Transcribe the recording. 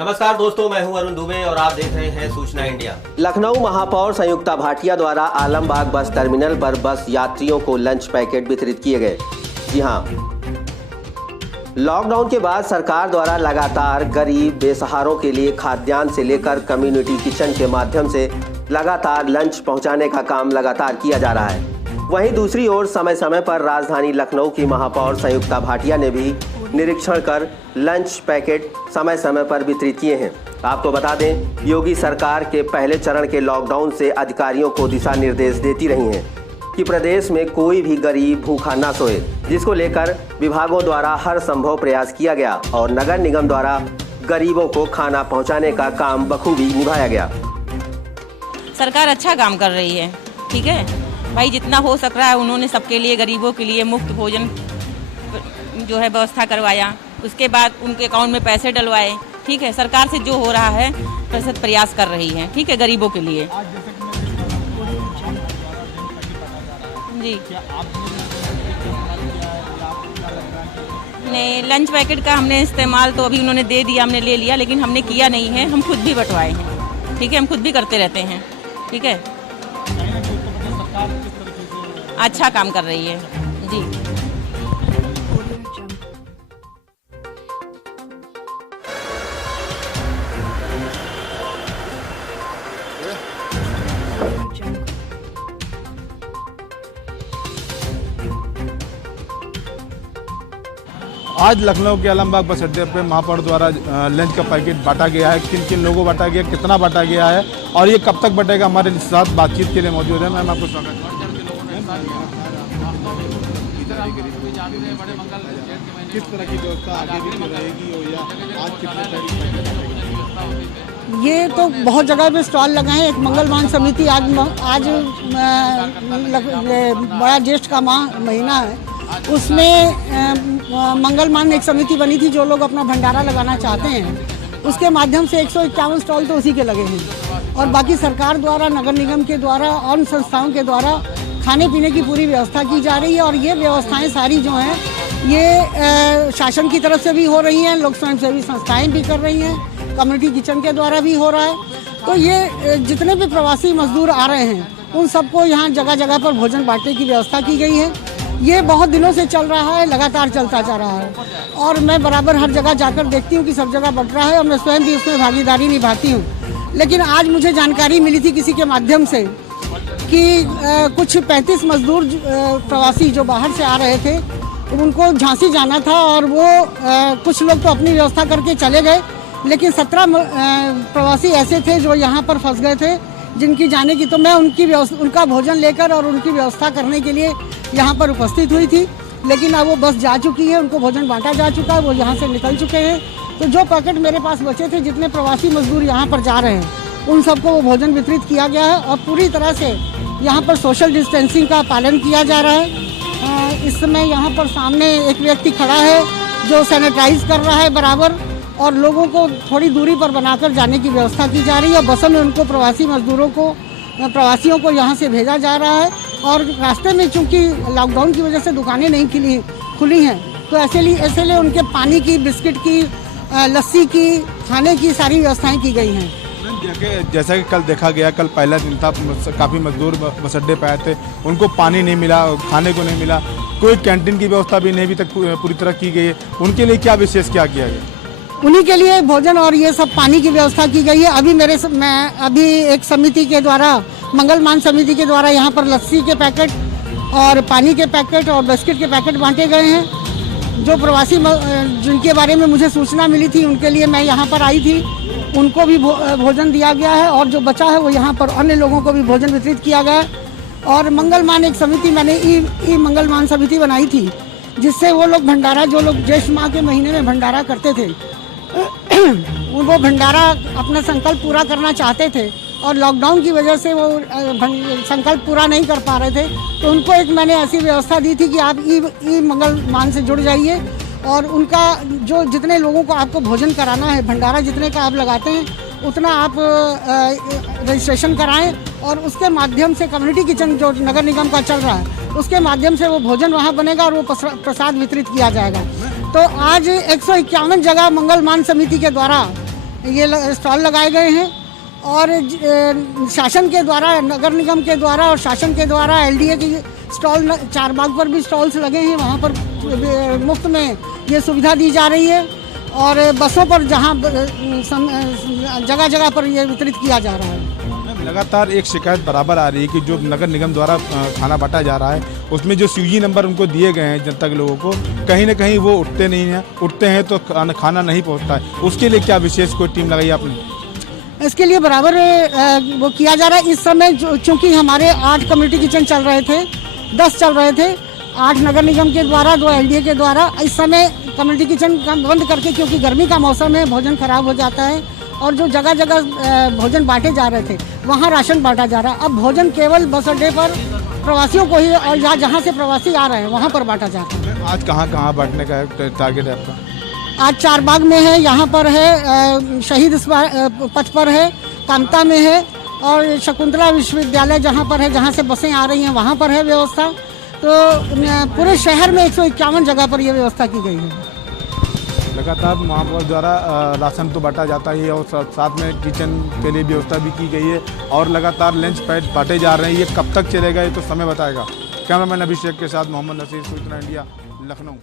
नमस्कार दोस्तों, मैं हूं अरुण दुबे और आप देख रहे हैं सूचना इंडिया। लखनऊ महापौर संयुक्ता भाटिया द्वारा आलमबाग बस टर्मिनल पर बस यात्रियों को लंच पैकेट वितरित किए गए। जी हां, लॉकडाउन के बाद सरकार द्वारा लगातार गरीब बेसहारों के लिए खाद्यान्न से लेकर कम्युनिटी किचन के माध्यम से लगातार लंच पहुंचाने का काम लगातार किया जा रहा है। वहीं दूसरी ओर समय समय पर राजधानी लखनऊ की महापौर संयुक्ता भाटिया ने भी निरीक्षण कर लंच पैकेट समय समय पर वितरित किए हैं। आपको बता दें, योगी सरकार के पहले चरण के लॉकडाउन से अधिकारियों को दिशा निर्देश देती रही हैं कि प्रदेश में कोई भी गरीब भूखा न सोए, जिसको लेकर विभागों द्वारा हर संभव प्रयास किया गया और नगर निगम द्वारा गरीबों को खाना पहुंचाने का काम बखूबी निभाया गया। सरकार अच्छा काम कर रही है, ठीक है भाई, जितना हो सक रहा है उन्होंने सबके लिए, गरीबों के लिए मुफ्त भोजन जो है व्यवस्था करवाया, उसके बाद उनके अकाउंट में पैसे डलवाए, ठीक है। सरकार से जो हो रहा है प्रतिशत प्रयास कर रही है, ठीक है, गरीबों के लिए। जी नहीं, लंच पैकेट का हमने इस्तेमाल तो अभी उन्होंने दे दिया, हमने ले लिया, लेकिन हमने किया नहीं है, हम खुद भी बंटवाए हैं, ठीक है, हम खुद भी करते रहते हैं, ठीक है। अच्छा काम कर रही है जी। आज लखनऊ के आलमबाग बस अड्डे पर महापौर द्वारा लंच का पैकेट बांटा गया है। किन किन लोगों को बांटा गया, कितना बांटा गया है और ये कब तक बटेगा, हमारे साथ बातचीत के लिए मौजूद है। मैम, आपको स्वागत है। किस तरह की व्यवस्था आगे भी रहेगी और या आज कितने ये तो बहुत जगह पे स्टॉल लगे हैं। एक मंगलमान समिति आज बड़ा ज्येष्ठ का महीना है, उसमें मंगलमान एक समिति बनी थी। जो लोग अपना भंडारा लगाना चाहते हैं उसके माध्यम से 151 स्टॉल तो उसी के लगे हैं और बाकी सरकार द्वारा, नगर निगम के द्वारा और संस्थाओं के द्वारा खाने पीने की पूरी व्यवस्था की जा रही है। और ये व्यवस्थाएं सारी जो हैं ये शासन की तरफ से भी हो रही हैं, लोक स्वयंसेवी संस्थाएं भी कर रही हैं, कम्युनिटी किचन के द्वारा भी हो रहा है। तो ये जितने भी प्रवासी मजदूर आ रहे हैं उन सबको यहाँ जगह जगह पर भोजन बांटने की व्यवस्था की गई है। ये बहुत दिनों से चल रहा है, लगातार चलता जा रहा है और मैं बराबर हर जगह जाकर देखती हूँ कि सब जगह बंट रहा है और मैं स्वयं भी उसमें भागीदारी निभाती हूँ। लेकिन आज मुझे जानकारी मिली थी किसी के माध्यम से कि कुछ 35 मजदूर प्रवासी जो बाहर से आ रहे थे, उनको झांसी जाना था और वो कुछ लोग तो अपनी व्यवस्था करके चले गए, लेकिन 17 प्रवासी ऐसे थे जो यहाँ पर फंस गए थे, जिनकी जाने की, तो मैं उनका भोजन लेकर और उनकी व्यवस्था करने के लिए यहाँ पर उपस्थित हुई थी। लेकिन अब वो बस जा चुकी है, उनको भोजन बांटा जा चुका है, वो यहाँ से निकल चुके हैं। तो जो पैकेट मेरे पास बचे थे, जितने प्रवासी मजदूर यहाँ पर जा रहे हैं उन सबको वो भोजन वितरित किया गया है और पूरी तरह से यहाँ पर सोशल डिस्टेंसिंग का पालन किया जा रहा है। इस समय यहाँ पर सामने एक व्यक्ति खड़ा है जो सैनिटाइज कर रहा है बराबर, और लोगों को थोड़ी दूरी पर बनाकर जाने की व्यवस्था की जा रही है। बसों में उनको प्रवासियों को यहाँ से भेजा जा रहा है और रास्ते में चूँकि लॉकडाउन की वजह से दुकानें नहीं खुली हैं, तो ऐसे लिए उनके पानी की, बिस्किट की, लस्सी की, खाने की सारी व्यवस्थाएं की गई हैं। जैसा कि कल देखा गया, कल पहला दिन था, काफ़ी मजदूर बस अड्डे पे आए थे, उनको पानी नहीं मिला, खाने को नहीं मिला, कोई कैंटीन की व्यवस्था भी नहीं अभी तक पूरी तरह की गई है। उनके लिए क्या विशेष क्या किया गया? उन्हीं के लिए भोजन और ये सब पानी की व्यवस्था की गई है। मैं अभी एक समिति के द्वारा, मंगलमान समिति के द्वारा यहाँ पर लस्सी के पैकेट और पानी के पैकेट और बिस्किट के पैकेट बांटे गए हैं। जो प्रवासी जिनके बारे में मुझे सूचना मिली थी उनके लिए मैं यहाँ पर आई थी, उनको भी भोजन दिया गया है और जो बचा है वो यहाँ पर अन्य लोगों को भी भोजन वितरित किया गया। और मंगलमान एक समिति, मैंने ई मंगलमान समिति बनाई थी, जिससे वो लोग भंडारा, जो लोग ज्येष्ठ माह के महीने में भंडारा करते थे, वो भंडारा अपना संकल्प पूरा करना चाहते थे और लॉकडाउन की वजह से वो संकल्प पूरा नहीं कर पा रहे थे, तो उनको एक मैंने ऐसी व्यवस्था दी थी कि आप ई मंगलमान से जुड़ जाइए और उनका जो जितने लोगों को आपको भोजन कराना है, भंडारा जितने का आप लगाते हैं उतना आप रजिस्ट्रेशन कराएं और उसके माध्यम से कम्युनिटी किचन जो नगर निगम का चल रहा है उसके माध्यम से वो भोजन वहाँ बनेगा और वो प्रसाद वितरित किया जाएगा। तो आज 151 जगह मंगलमान समिति के द्वारा ये स्टॉल लगाए गए हैं और शासन के द्वारा, नगर निगम के द्वारा और शासन के द्वारा एलडीए की स्टॉल, चारबाग पर भी स्टॉल्स लगे हैं, वहाँ पर मुफ्त में ये सुविधा दी जा रही है और बसों पर जहाँ जगह जगह पर ये वितरित किया जा रहा है। लगातार एक शिकायत बराबर आ रही है कि जो नगर निगम द्वारा खाना बांटा जा रहा है उसमें जो स्विगी नंबर उनको दिए गए हैं जनता के लोगों को, कहीं ना कहीं वो उठते नहीं हैं, उठते हैं तो खाना नहीं पहुंचता है। उसके लिए क्या विशेष कोई टीम लगाई आपने? इसके लिए बराबर वो किया जा रहा है। इस समय चूँकि हमारे 8 कम्युनिटी किचन चल रहे थे, 10 चल रहे थे, 8 नगर निगम के द्वारा, 2 एलडीए के द्वारा। इस समय कम्युनिटी किचन बंद करके, क्योंकि गर्मी का मौसम है, भोजन खराब हो जाता है और जो जगह जगह भोजन बांटे जा रहे थे वहाँ राशन बांटा जा रहा है। अब भोजन केवल बस अड्डे पर प्रवासियों को ही और जहाँ से प्रवासी आ रहे हैं वहाँ पर बांटा जाता है। आज कहाँ बांटने का टारगेट है आपका? आज चारबाग में है, यहाँ पर है, शहीद पथ पर है, कामता में है और शकुंतला विश्वविद्यालय जहाँ पर है, जहाँ से बसें आ रही हैं वहाँ पर है व्यवस्था। तो पूरे शहर में 151 जगह पर यह व्यवस्था की गई है। लगातार महापौर द्वारा राशन तो बांटा जाता ही है और साथ में किचन के लिए व्यवस्था भी की गई है और लगातार लंच पैड बांटे जा रहे हैं। ये कब तक चलेगा ये तो समय बताएगा। कैमरामैन अभिषेक के साथ मोहम्मद नसीर, सूचना इंडिया, लखनऊ।